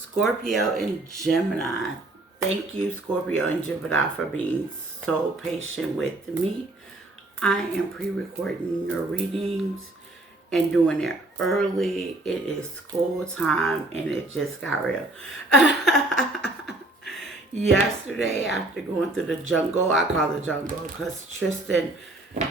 Scorpio and Gemini. Thank you, Scorpio and Gemini, for being so patient with me. I am pre-recording your readings and doing it early. It is school time and it just got real. Yesterday, after going through the jungle, I call it jungle because Tristan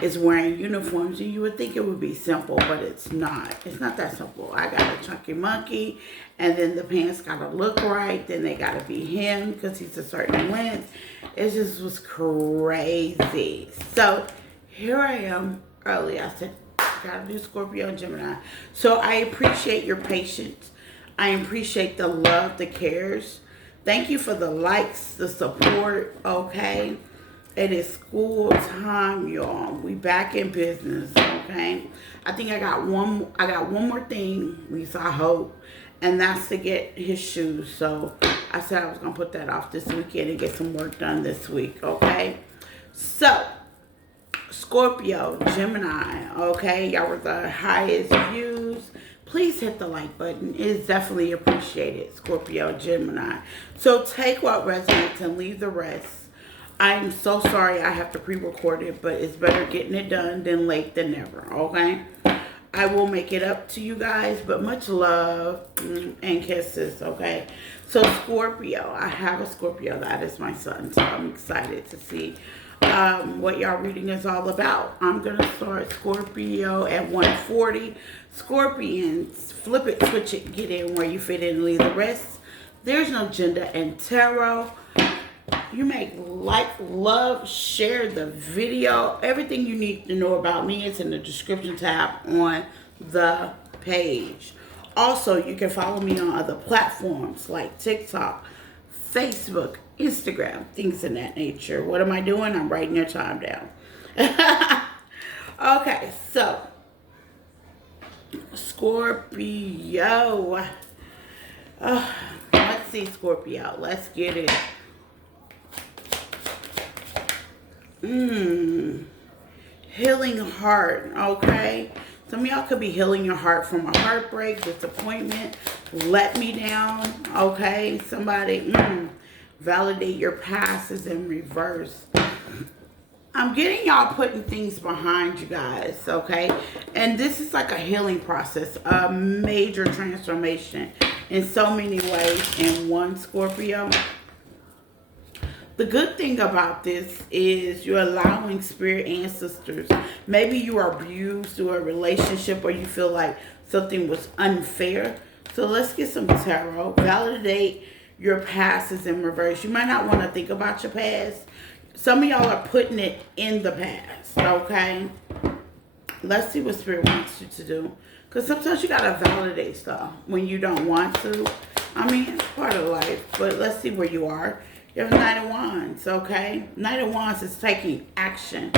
is wearing uniforms and you would think it would be simple, but it's not. It's not that simple. I got a chunky monkey, and then the pants gotta look right, then they gotta be him because he's a certain length. It just was crazy. So here I am early. I said, gotta do Scorpio and Gemini. So I appreciate your patience. I appreciate the love, the cares. Thank you for the likes, the support, okay? It is school time, y'all. We back in business, okay? I think I got one more thing, at least I hope, and that's to get his shoes. So I said I was gonna put that off this weekend and get some work done this week, okay? So Scorpio, Gemini, okay? Y'all were the highest views. Please hit the like button. It is definitely appreciated, Scorpio, Gemini. So take what resonates and leave the rest. I'm so sorry I have to pre-record it, but it's better getting it done than late than never, okay? I will make it up to you guys, but much love and kisses, okay? So Scorpio, I have a Scorpio. That is my son, so I'm excited to see what y'all reading is all about. I'm going to start Scorpio at 140. Scorpions, flip it, switch it, get in where you fit in, leave the rest. There's no gender in tarot. You make, like, love, share the video. Everything you need to know about me is in the description tab on the page. Also, you can follow me on other platforms like TikTok, Facebook, Instagram, things of that nature. What am I doing? I'm writing your time down. Okay, so Scorpio. Let's see, Scorpio. Let's get it. Healing heart, okay? Some of y'all could be healing your heart from a heartbreak, disappointment, let me down, okay? Somebody, validate your past is in reverse. I'm getting y'all putting things behind you guys, okay? And this is like a healing process, a major transformation in so many ways in one, Scorpio. The good thing about this is you're allowing spirit ancestors. Maybe you are abused through a relationship or you feel like something was unfair. So let's get some tarot. Validate your past is in reverse. You might not want to think about your past. Some of y'all are putting it in the past, okay? Let's see what spirit wants you to do. Because sometimes you got to validate stuff when you don't want to. I mean, it's part of life. But let's see where you are. You have Knight of Wands, okay? Knight of Wands is taking action,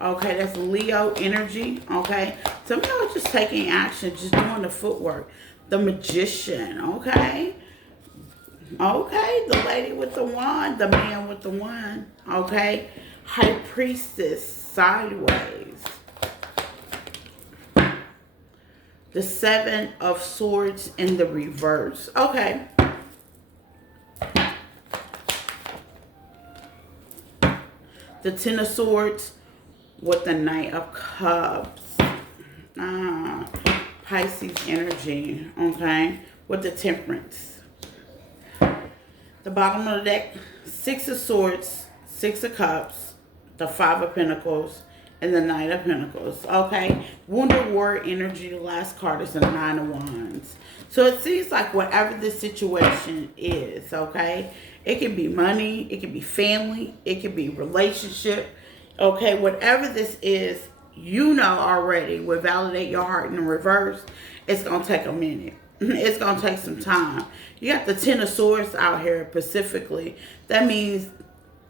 okay? That's Leo energy, okay? Some of y'all are just taking action, just doing the footwork. The Magician, okay? Okay, the lady with the wand, the man with the wand, okay? High Priestess, sideways. The Seven of Swords in the reverse, okay? The Ten of Swords with the Knight of Cups. Pisces energy, okay? With the Temperance. The bottom of the deck, Six of Swords, Six of Cups, the Five of Pentacles, and the Knight of Pentacles, okay? Wounded Warrior energy, the last card is the Nine of Wands. So it seems like whatever the situation is, okay? It can be money, it can be family, it can be relationship, okay? Whatever this is, you know already, will validate your heart in the reverse. It's going to take a minute. It's going to take some time. You got the Ten of Swords out here specifically. That means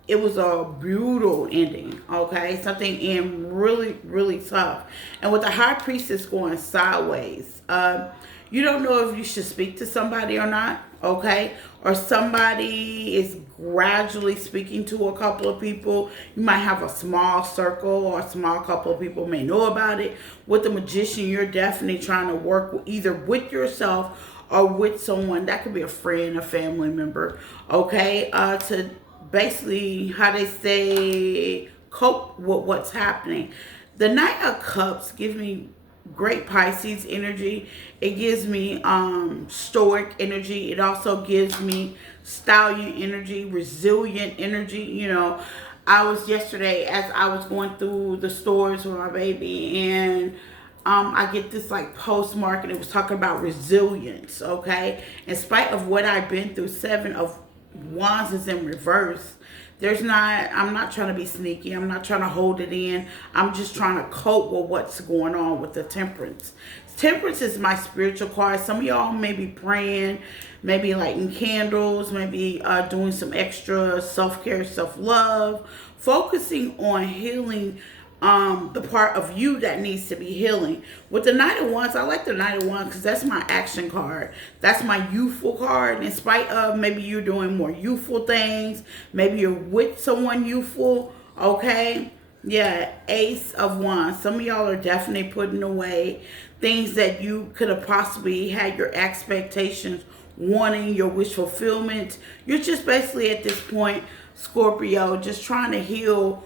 it was a brutal ending, okay? Something in really, really tough. And with the High Priestess going sideways, you don't know if you should speak to somebody or not, okay? Or somebody is gradually speaking to a couple of people. You might have a small circle or a small couple of people may know about it. With the Magician, you're definitely trying to work either with yourself or with someone. That could be a friend, a family member, okay, to basically, how they say, cope with what's happening. The Knight of Cups gives me great Pisces energy. It gives me stoic energy. It also gives me stallion energy, resilient energy. You know, I was yesterday, as I was going through the stores with my baby, and I get this like postmark, and it was talking about resilience. Okay, in spite of what I've been through, Seven of Wands is in reverse. I'm not trying to be sneaky. I'm not trying to hold it in. I'm just trying to cope with what's going on with the Temperance. Temperance is my spiritual card. Some of y'all may be praying, maybe lighting candles, maybe doing some extra self-care, self-love, focusing on healing the part of you that needs to be healing. With the Knight of Wands, I like the Knight of Wands because that's my action card. That's my youthful card. In spite of maybe you're doing more youthful things, maybe you're with someone youthful, okay? Yeah, Ace of Wands. Some of y'all are definitely putting away things that you could have possibly had your expectations, wanting your wish fulfillment. You're just basically at this point, Scorpio, just trying to heal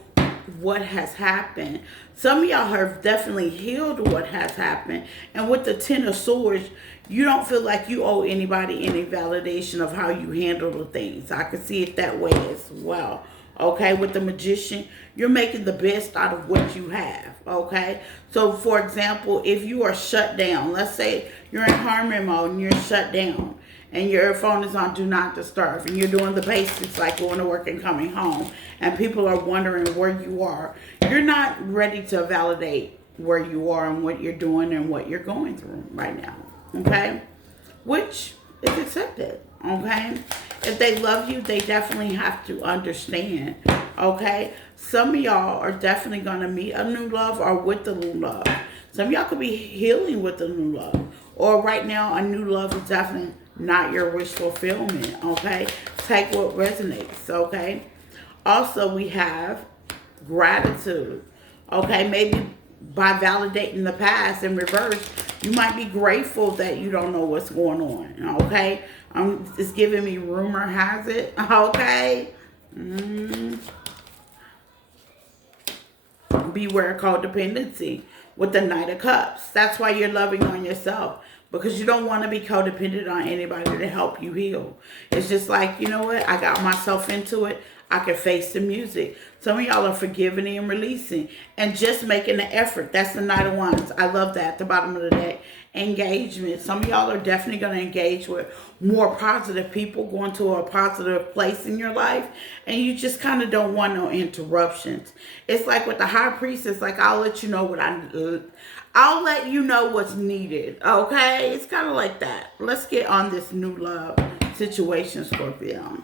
what has happened. Some of y'all have definitely healed what has happened. And with the Ten of Swords, you don't feel like you owe anybody any validation of how you handle the things. I can see it that way as well. Okay, with the Magician, you're making the best out of what you have. Okay, so for example, if you are shut down, let's say you're in hermit mode and you're shut down, and your phone is on do not disturb, and you're doing the basics like going to work and coming home, and people are wondering where you are, you're not ready to validate where you are and what you're doing and what you're going through right now. Okay, which is accepted. Okay, if they love you, they definitely have to understand. Okay, some of y'all are definitely going to meet a new love or with the new love. Some of y'all could be healing with the new love, or right now a new love is definitely not your wish fulfillment. Okay, take what resonates. Okay, also we have gratitude. Okay, maybe by validating the past in reverse, you might be grateful that you don't know what's going on. Okay, it's giving me rumor has it. Okay, beware codependency with the Knight of Cups. That's why you're loving on yourself, because you don't want to be codependent on anybody to help you heal. It's just like, you know what? I got myself into it. I can face the music. Some of y'all are forgiving and releasing and just making the effort. That's the Knight of Wands. I love that. At the bottom of the deck. Engagement. Some of y'all are definitely going to engage with more positive people, going to a positive place in your life, and you just kind of don't want no interruptions. It's like with the High Priestess, like I'll let you know I'll let you know what's needed. Okay? It's kind of like that. Let's get on this new love situation, Scorpio.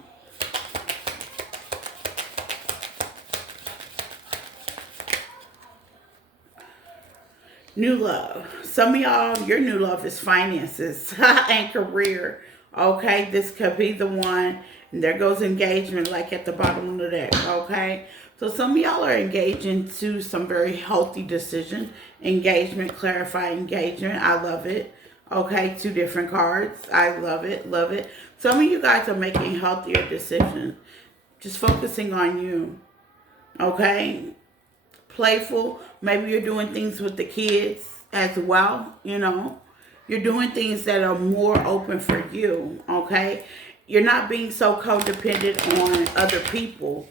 New love. Some of y'all, your new love is finances and career. Okay, this could be the one. And there goes engagement, like at the bottom of the deck. Okay, so some of y'all are engaging to some very healthy decision. Engagement, clarify engagement. I love it. Okay, two different cards. I love it. Love it. Some of you guys are making healthier decisions. Just focusing on you. Okay. Playful. Maybe you're doing things with the kids as well, you know. You're doing things that are more open for you, okay? You're not being so codependent on other people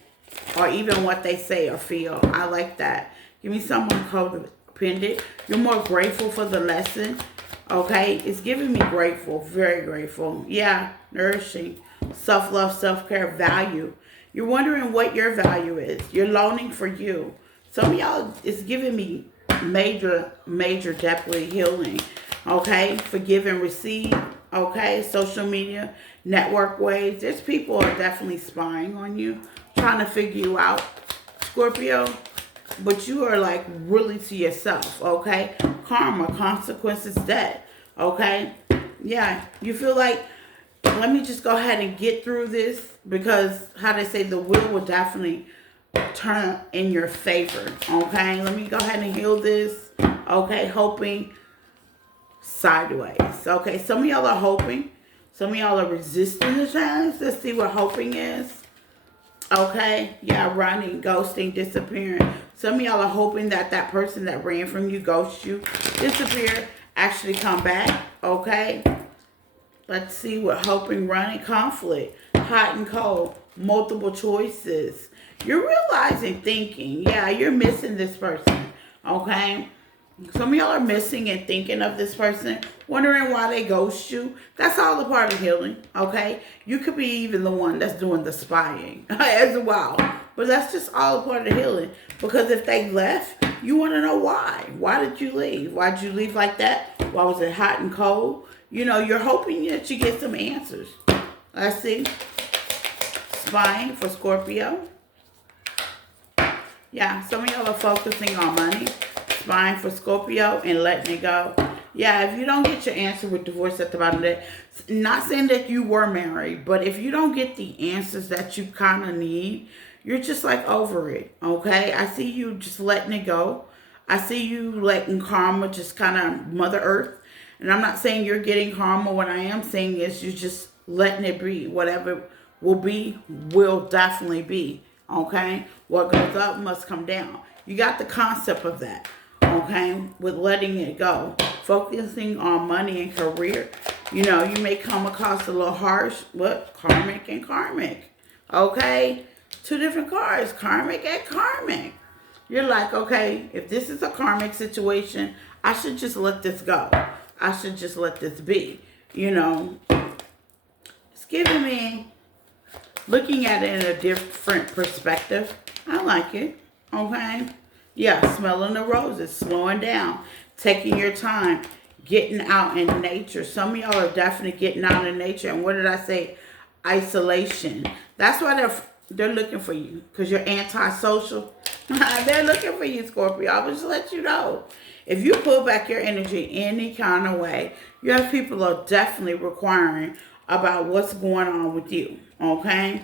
or even what they say or feel. I like that. Give me someone codependent. You're more grateful for the lesson, okay? It's giving me grateful, very grateful. Yeah, nourishing, self-love, self-care, value. You're wondering what your value is. You're longing for you. Some of y'all, it's giving me major definitely healing. Okay, forgive and receive. Okay, social media, network ways. There's people are definitely spying on you, trying to figure you out, Scorpio. But you are like really to yourself. Okay, karma, consequences, debt. Okay, yeah, you feel like, let me just go ahead and get through this, because how they say, the wheel will definitely turn in your favor. Okay, let me go ahead and heal this. Okay, hoping sideways. Okay, some of y'all are hoping. Some of y'all are resisting the challenge. Let's see what hoping is. Okay, yeah, running, ghosting, disappearing. Some of y'all are hoping that that person that ran from you, ghost you, disappear, actually come back. Okay, let's see what hoping, running, conflict, hot and cold, multiple choices. You're realizing, thinking, yeah, you're missing this person. Okay, some of y'all are missing and thinking of this person, wondering why they ghost you. That's all a part of healing, okay? You could be even the one that's doing the spying as well. But that's just all a part of healing. Because if they left, you want to know why. Why did you leave? Why did you leave like that? Why was it hot and cold? You know, you're hoping that you get some answers. Let's see. Spying for Scorpio. Yeah, some of y'all are focusing on money. Spying for Scorpio and letting it go. Yeah, if you don't get your answer with divorce at the bottom of that, not saying that you were married, but if you don't get the answers that you kind of need, you're just like over it, okay? I see you just letting it go. I see you letting karma just kind of Mother Earth. And I'm not saying you're getting karma. What I am saying is you're just letting it be. Whatever will be, will definitely be, okay? What goes up must come down. You got the concept of that. Okay, with letting it go, focusing on money and career. You know, you may come across a little harsh, but karmic and karmic. Okay, two different cards, karmic and karmic. You're like, okay, if this is a karmic situation, I should just let this go. I should just let this be. You know, it's giving me looking at it in a different perspective. I like it. Okay. Yeah, smelling the roses, slowing down, taking your time, getting out in nature. Some of y'all are definitely getting out in nature. And what did I say? Isolation. That's why they're looking for you, because you're antisocial. They're looking for you, Scorpio. I will just let you know. If you pull back your energy any kind of way, you have people are definitely requiring about what's going on with you. Okay?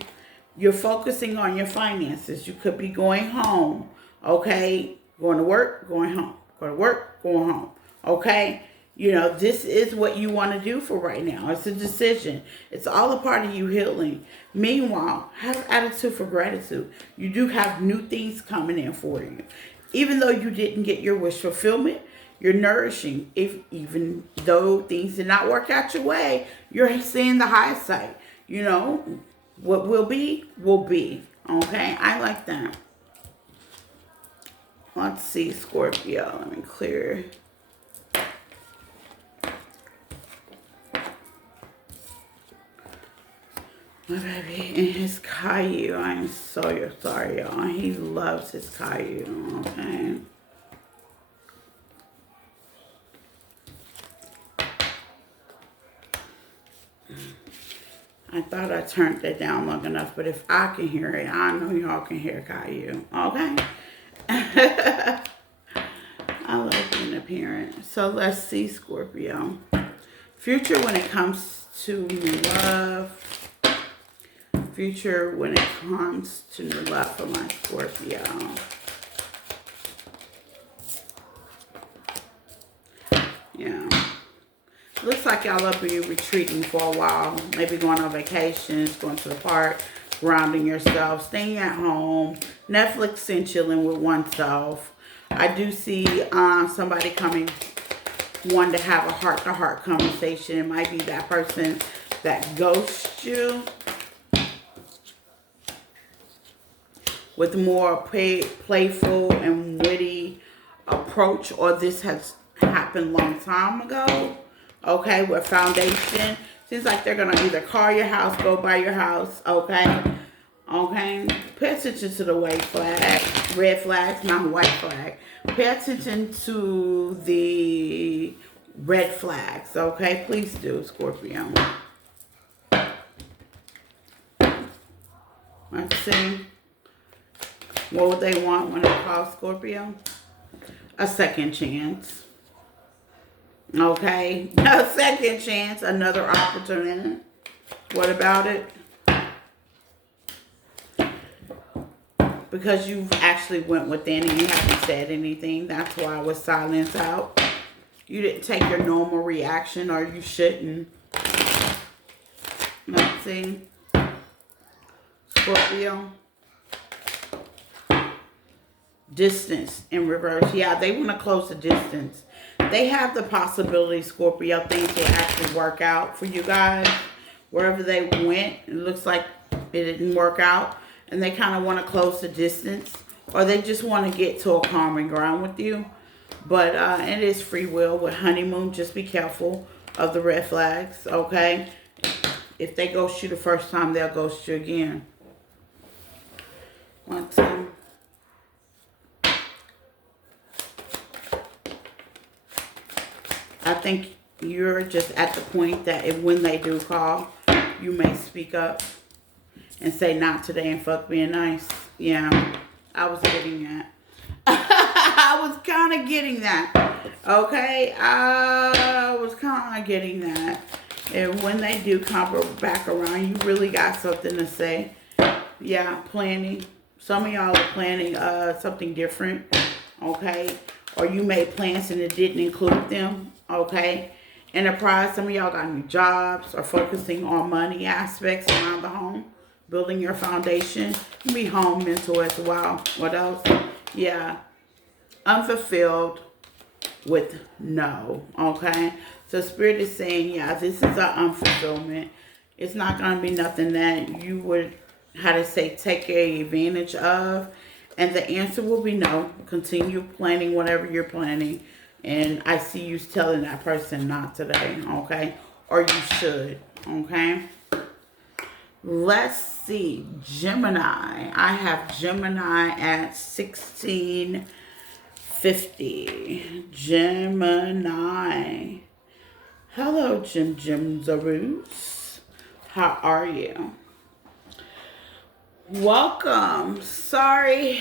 You're focusing on your finances. You could be going home. Okay, going to work, going home. Go to work, going home. Okay, you know, this is what you want to do for right now. It's a decision. It's all a part of you healing. Meanwhile, have attitude for gratitude. You do have new things coming in for you. Even though you didn't get your wish fulfillment, you're nourishing. Even though things did not work out your way, you're seeing the high side. You know, what will be, will be. Okay, I like that. Let's see, Scorpio. Let me clear. My baby and his Caillou. I am so sorry, y'all. He loves his Caillou. Okay. I thought I turned that down long enough, but if I can hear it, I know y'all can hear Caillou. Okay. I like an appearance. So let's see, Scorpio. Future when it comes to new love. Future when it comes to new love for my Scorpio. Yeah. Looks like y'all will be retreating for a while. Maybe going on vacations, going to the park, grounding yourself, staying at home, Netflix and chilling with oneself. I do see somebody coming, wanting to have a heart-to-heart conversation. It might be that person that ghosts you with more playful and witty approach, or this has happened a long time ago. Okay, with foundation. Seems like they're going to either call your house, go by your house. Okay. Okay. Pay attention to the white flag. Red flags, not white flag. Pay attention to the red flags. Okay. Please do, Scorpio. Let's see. What would they want when they call Scorpio? A second chance. Okay, a second chance, another opportunity. What about it? Because you've actually went within and you haven't said anything. That's why I was silence out. You didn't take your normal reaction, or you shouldn't. Let's see. Scorpio. Distance in reverse. Yeah, they want to close the distance. They have the possibility, Scorpio, things will actually work out for you guys. Wherever they went, it looks like it didn't work out. And they kind of want to close the distance. Or they just want to get to a common ground with you. But it is free will with honeymoon. Just be careful of the red flags, okay? If they ghost you the first time, they'll ghost you again. 1, 2. I think you're just at the point that when they do call, you may speak up and say not today and fuck being nice. Yeah, I was getting that. I was kind of getting that. Okay, I was kind of getting that. And when they do come back around, you really got something to say. Yeah, planning. Some of y'all are planning something different. Okay, or you made plans and it didn't include them. Okay, enterprise. Some of y'all got new jobs or focusing on money aspects around the home, building your foundation. You be home mental as well. What else? Yeah, unfulfilled with no. Okay, so Spirit is saying, yeah, this is an unfulfillment. It's not going to be nothing that you would, how to say, take advantage of. And the answer will be no. Continue planning whatever you're planning. And I see you telling that person not today, okay? Or you should, okay? Let's see. Gemini. I have Gemini at 1650. Gemini. Hello, Jim Zaroos. How are you? Welcome. Sorry.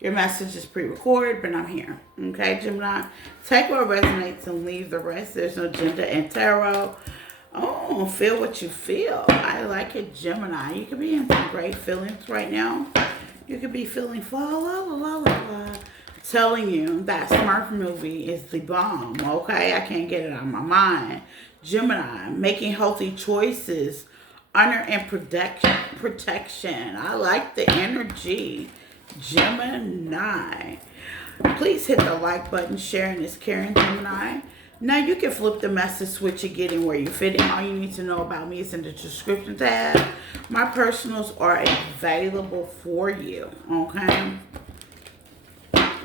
Your message is pre-recorded, but I'm here. Okay, Gemini? Take what resonates and leave the rest. There's no gender in tarot. Oh, feel what you feel. I like it, Gemini. You could be in some great feelings right now. You could be feeling la la la la la. Telling you that Smurf movie is the bomb. Okay, I can't get it out of my mind. Gemini, making healthy choices. Honor and protection. I like the energy. Gemini. Please hit the like button. Sharing is caring, Gemini. Now you can flip the message switch and get in where you fit in. All you need to know about me is in the description tab. My personals are available for you. Okay.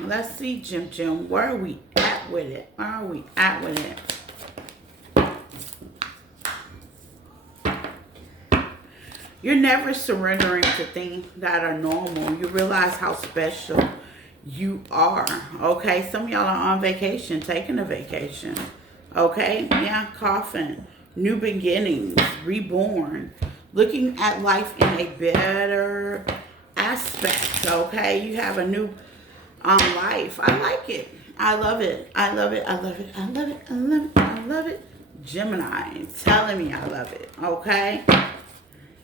Let's see, Jim. Where are we at with it? Where are we at with it? You're never surrendering to things that are normal. You realize how special you are. Okay, some of y'all are on vacation, taking a vacation. Okay, yeah, coffin, new beginnings, reborn, looking at life in a better aspect. Okay, you have a new life. I like it. I love it. I love it. I love it. I love it. I love it. I love it. Gemini, telling me I love it. Okay.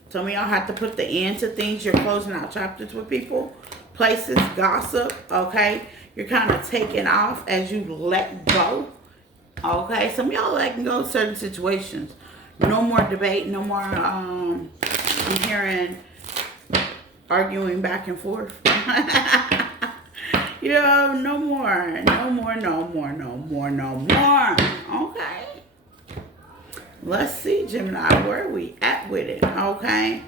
Some of y'all have to put the end to things. You're closing out chapters with people, places, gossip, okay? You're kind of taking off as you let go, okay? Some of y'all letting go of certain situations. No more debate, no more, I'm hearing arguing back and forth. You know, no more, no more, no more, no more, no more, okay? Let's see, Gemini, where are we at with it, okay?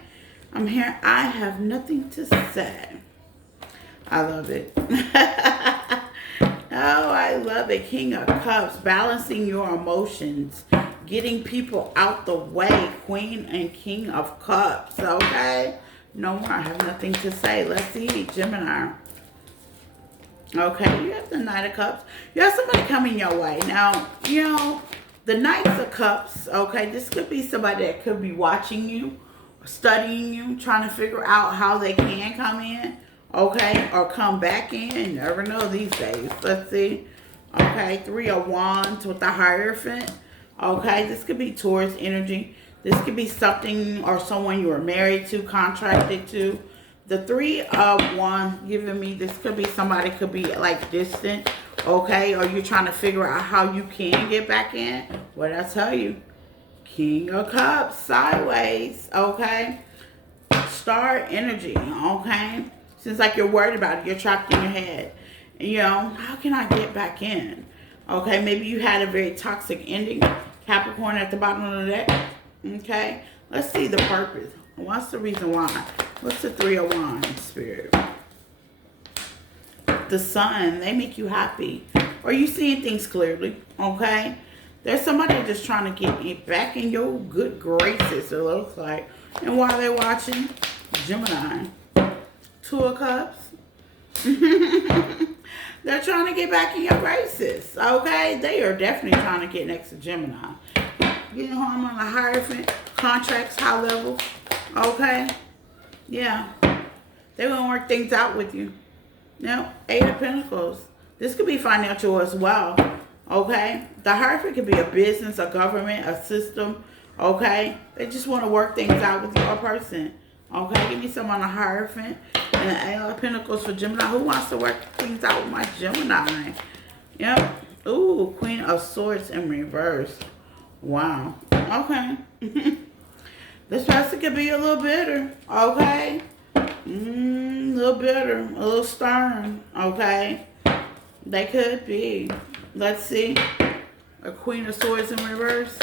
I'm here. I have nothing to say. I love it. Oh, I love it. King of Cups, balancing your emotions, getting people out the way. Queen and King of Cups, okay? No more. I have nothing to say. Let's see, Gemini. Okay, you have the Knight of Cups. You have somebody coming your way. Now, you know, the Knights of Cups, okay, this could be somebody that could be watching you, studying you, trying to figure out how they can come in, okay, or come back in. You never know these days. Let's see. Okay, 3 of Wands with the Hierophant. Okay, this could be Taurus energy. This could be something or someone you were married to, contracted to. The Three of Wands giving me, this could be somebody, could be like distant, okay? Or you're trying to figure out how you can get back in. What I tell you, King of Cups, sideways, okay? Star energy, okay? Seems like you're worried about it. You're trapped in your head. You know, how can I get back in? Okay, maybe you had a very toxic ending. Capricorn at the bottom of the deck. Okay, let's see the purpose. What's the reason why? What's the Three of Wands, Spirit? The Sun, they make you happy. Or you seeing things clearly, okay? There's somebody just trying to get you back in your good graces, it looks like. And while they're watching, Gemini. Two of Cups. They're trying to get back in your graces, okay? They are definitely trying to get next to Gemini. Getting home on a Hierophant, contracts, high level, okay? Yeah. They're going to work things out with you. Now, Eight of Pentacles. This could be financial as well, okay? The Hierophant could be a business, a government, a system, okay? They just want to work things out with your person, okay? Give me some on the Hierophant. And the Eight of Pentacles for Gemini. Who wants to work things out with my Gemini? Yep. Ooh, Queen of Swords in reverse. Wow. Okay. This person could be a little bitter. Okay. A little bitter. A little stern. Okay. They could be. Let's see. A Queen of Swords in reverse.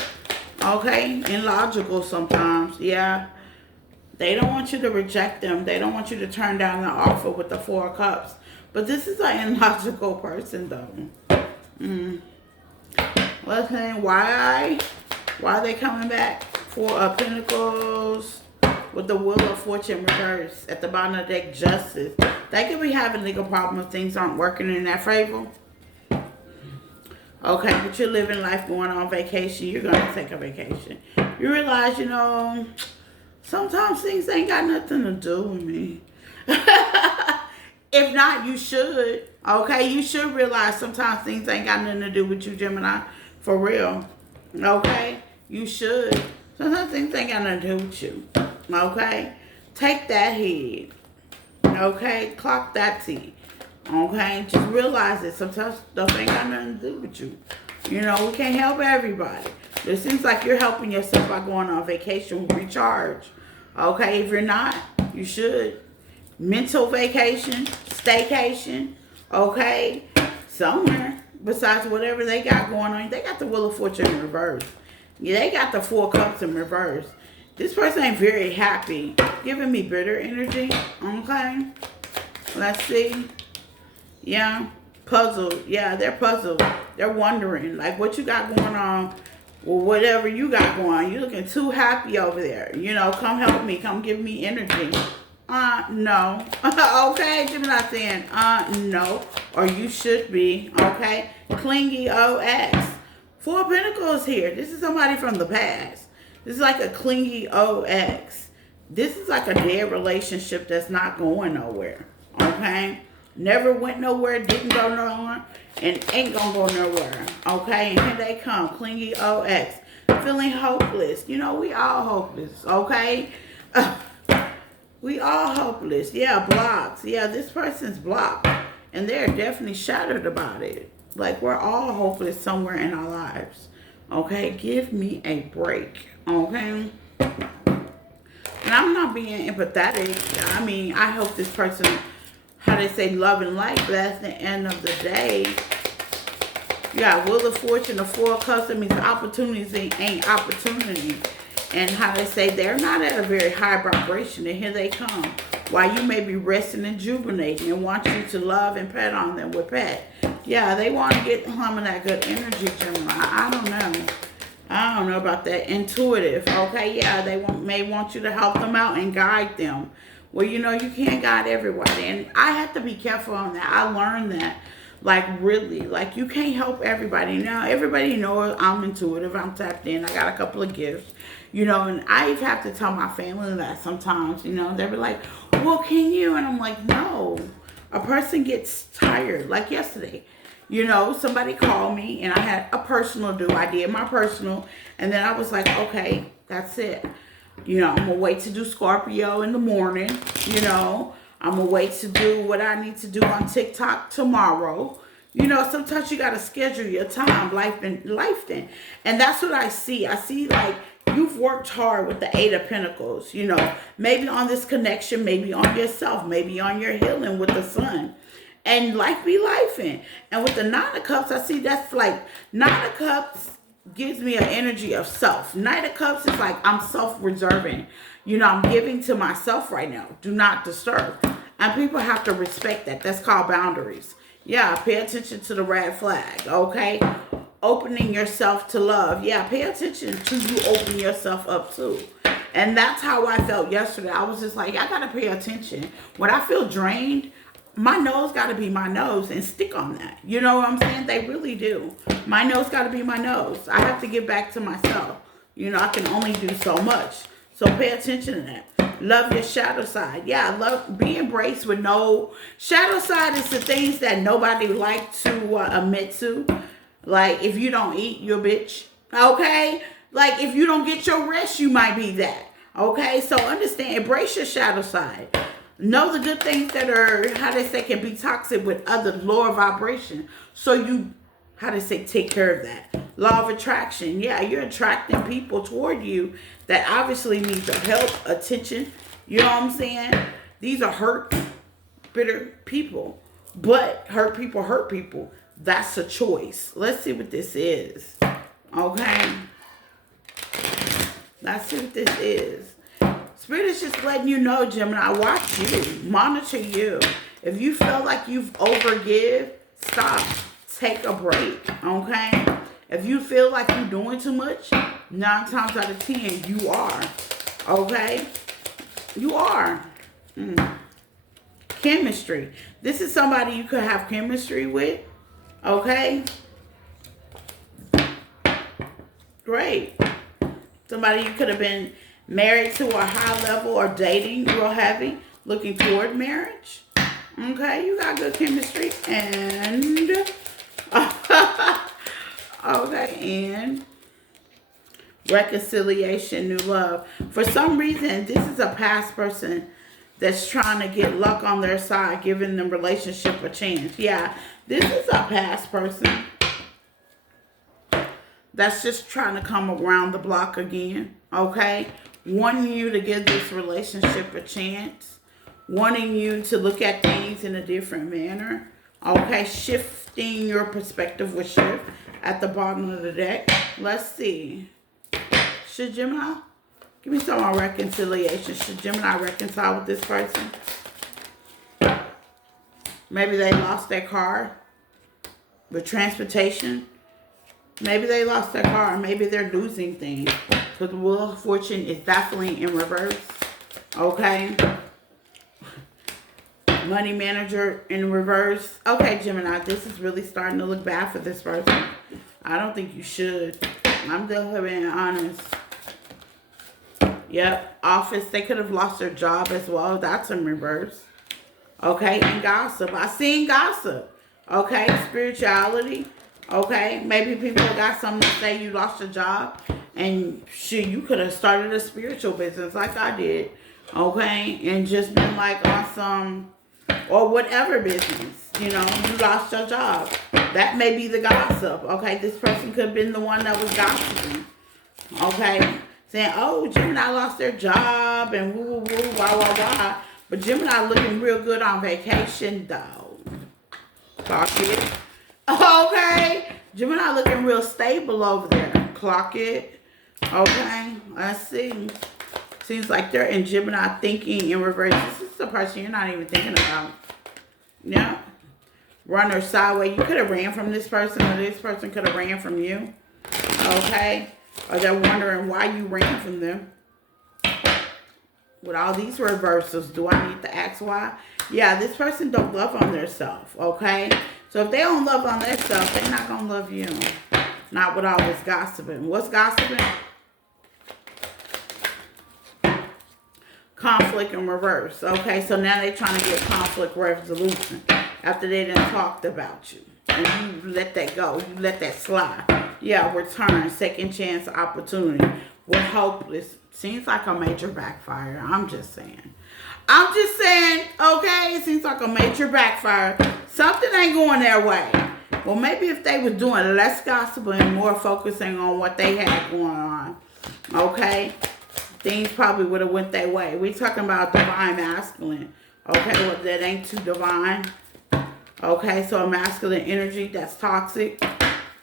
Okay. Illogical sometimes. Yeah. They don't want you to reject them. They don't want you to turn down the offer with the Four of Cups. But this is an illogical person, though. Let's see why are they coming back? Four of Pentacles with the Wheel of Fortune reverse at the bottom of the deck. Justice. They could be having legal problems if things aren't working in their favor. Okay, but you're living life, going on vacation. You're going to take a vacation. You realize, you know, sometimes things ain't got nothing to do with me. If not, you should. Okay, you should realize sometimes things ain't got nothing to do with you, Gemini. For real. Okay, you should. Sometimes things ain't got nothing to do with you. Okay, take that head. Okay, clock that T. Okay, just realize it. Sometimes stuff ain't got nothing to do with you. You know, we can't help everybody. It seems like you're helping yourself by going on vacation, recharge. Okay, if you're not, you should. Mental vacation, staycation, okay, somewhere besides whatever they got going on. They got the Wheel of Fortune in reverse. Yeah, they got the Four Cups in reverse. This person ain't very happy. Giving me bitter energy, okay? Let's see. Yeah, puzzled. Yeah, they're puzzled. They're wondering, like, what you got going on. Well, whatever you got going on, you're looking too happy over there. You know, come help me. Come give me energy. No. Okay, Gemini saying, no. Or you should be, okay? Clingy OX. Four of Pentacles here. This is somebody from the past. This is like a clingy OX. This is like a dead relationship that's not going nowhere, okay? Never went nowhere, didn't go nowhere, and ain't gonna go nowhere, okay? And here they come, clingy OX. Feeling hopeless. You know, we all hopeless, okay? We all hopeless. Yeah, blocked. Yeah, this person's blocked. And they're definitely shattered about it. Like, we're all hopeless somewhere in our lives. Okay? Give me a break. Okay? And I'm not being empathetic. I mean, I hope this person, how they say, love and light, but at the end of the day, you got Wheel of Fortune, the Four of Cups. That means opportunities ain't opportunity. And how they say they're not at a very high vibration, and here they come. While you may be resting and jubilating and want you to love and pet on them with pet. Yeah, they want to get home in that good energy, Gemini. I don't know. I don't know about that. Intuitive, okay? Yeah, they may want you to help them out and guide them. Well, you know, you can't guide everybody. And I have to be careful on that. I learned that. Like, really, like, you can't help everybody. Now, everybody knows I'm intuitive. I'm tapped in. I got a couple of gifts, you know, and I have to tell my family that sometimes, you know, they'll be like, well, can you? And I'm like, no. A person gets tired. Like yesterday, you know, somebody called me and I had a personal due. I did my personal. And then I was like, okay, that's it. You know, I'm going to wait to do Scorpio in the morning. You know, I'm going to wait to do what I need to do on TikTok tomorrow. You know, sometimes you got to schedule your time, life then. And that's what I see. I see like you've worked hard with the Eight of Pentacles, you know, maybe on this connection, maybe on yourself, maybe on your healing with the sun. And life be lifing. And with the Nine of Cups, I see that's like Nine of Cups gives me an energy of self. Knight of Cups is like I'm self-reserving. You know, I'm giving to myself right now. Do not disturb. And people have to respect that. That's called boundaries. Yeah, pay attention to the red flag, okay? Opening yourself to love. Yeah, pay attention to you open yourself up too. And that's how I felt yesterday. I was just like, I got to pay attention. When I feel drained, my nose got to be my nose and stick on that. You know what I'm saying? They really do. My nose got to be my nose. I have to get back to myself. You know, I can only do so much. So pay attention to that. Love your shadow side. Yeah, love, be embraced with no... Shadow side is the things that nobody like to admit to. Like, if you don't eat, you're a bitch. Okay? Like, if you don't get your rest, you might be that. Okay? So understand, embrace your shadow side. Know the good things that are, how they say, can be toxic with other lower vibration. So you, how they say, take care of that. Law of attraction. Yeah, you're attracting people toward you that obviously need your help, attention. You know what I'm saying? These are hurt, bitter people. But hurt people hurt people. That's a choice. Let's see what this is. Okay? Let's see what this is. Spirit is just letting you know, Gemini, watch you. Monitor you. If you feel like you've overgive, stop. Take a break. Okay? If you feel like you're doing too much, 9 times out of 10, you are. Okay? You are. Chemistry. This is somebody you could have chemistry with. Okay? Great. Somebody you could have been married to a high level or dating real heavy, looking toward marriage. Okay, you got good chemistry. And okay, and reconciliation, new love. For some reason, this is a past person that's trying to get luck on their side, giving the relationship a chance. Yeah, this is a past person that's just trying to come around the block again. Okay, wanting you to give this relationship a chance, wanting you to look at things in a different manner. Okay, shifting your perspective with shift at the bottom of the deck. Let's see. Should Gemini? Give me some more reconciliation. Should Gemini reconcile with this person? Maybe they lost their car with transportation. Maybe they lost their car. Maybe they're losing things. Because the Wheel of Fortune is definitely in reverse. Okay. Money manager in reverse. Okay, Gemini, this is really starting to look bad for this person. I don't think you should. I'm just being honest. Yep. Office. They could have lost their job as well. That's in reverse. Okay. And gossip. I seen gossip. Okay. Spirituality. Okay. Maybe people got something to say. You lost your job. And shit, you could have started a spiritual business like I did. Okay. And just been like on some, or whatever business. You know, you lost your job. That may be the gossip. Okay. This person could have been the one that was gossiping. Okay. Saying, oh, Gemini lost their job and woo, woo, woo, wah, wah, wah. But Gemini looking real good on vacation, though. Clock it. Okay. Gemini looking real stable over there. Clock it. Okay. Let's see. Seems like they're in Gemini thinking in reverse. This is the person you're not even thinking about. Yeah. Runner sideways. You could have ran from this person, or this person could have ran from you. Okay. Or they're wondering why you ran from them. With all these reversals, do I need to ask why? Yeah, this person don't love on themselves, okay? So if they don't love on themselves, they're not going to love you. Not with all this gossiping. What's gossiping? Conflict in reverse, okay? So now they're trying to get conflict resolution after they done talked about you. And you let that go. You let that slide. Yeah, return, second chance opportunity. We're hopeless. Seems like a major backfire. I'm just saying. I'm just saying, okay? It seems like a major backfire. Something ain't going their way. Well, maybe if they was doing less gossip and more focusing on what they had going on, okay? Things probably would have went their way. We're talking about divine masculine. Okay, well, that ain't too divine. Okay, so a masculine energy that's toxic.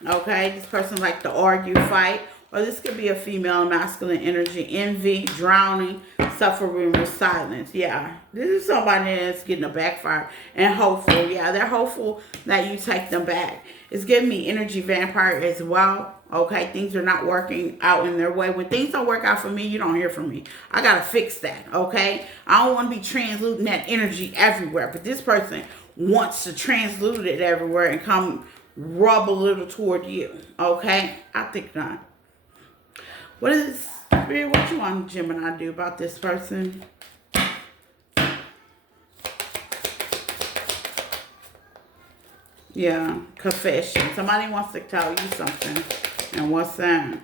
Okay, this person like to argue, fight. Or this could be a female masculine energy. Envy, drowning, suffering with silence. Yeah, this is somebody that's getting a backfire. And hopeful. Yeah, they're hopeful that you take them back. It's giving me energy vampire as well. Okay, things are not working out in their way. When things don't work out for me, you don't hear from me. I got to fix that, okay? I don't want to be transluting that energy everywhere. But this person wants to translute it everywhere and come rub a little toward you, okay? I think not. What is Spirit? What you want Gemini do about this person? Yeah, confession. Somebody wants to tell you something. And what's that?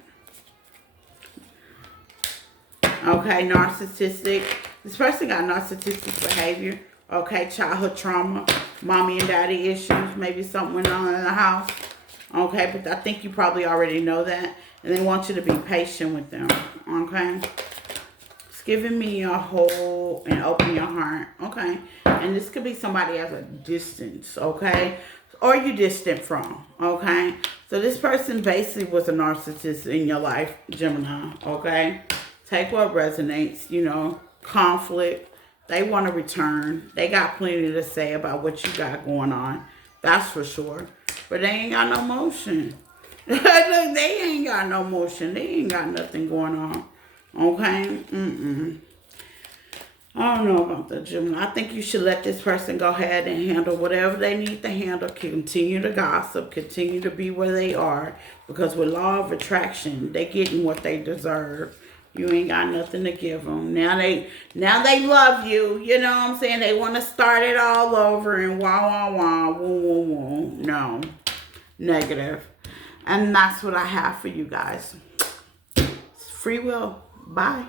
Okay, narcissistic. This person got narcissistic behavior. Okay, childhood trauma, mommy and daddy issues. Maybe something went on in the house. Okay, but I think you probably already know that. And they want you to be patient with them. Okay. It's giving me a hold and open your heart. Okay. And this could be somebody at a distance. Okay. Or you distant from. Okay. So this person basically was a narcissist in your life, Gemini. Okay. Take what resonates. You know, conflict. They want to return. They got plenty to say about what you got going on. That's for sure. But they ain't got no motion. Look, they ain't got no motion. They ain't got nothing going on. Okay? I don't know about the Gemini. I think you should let this person go ahead and handle whatever they need to handle. Continue to gossip. Continue to be where they are. Because with law of attraction, they getting what they deserve. You ain't got nothing to give them. Now they love you. You know what I'm saying? They want to start it all over and wah, wah, wah, woo, woo, woo. No. Negative. And that's what I have for you guys. It's free will. Bye.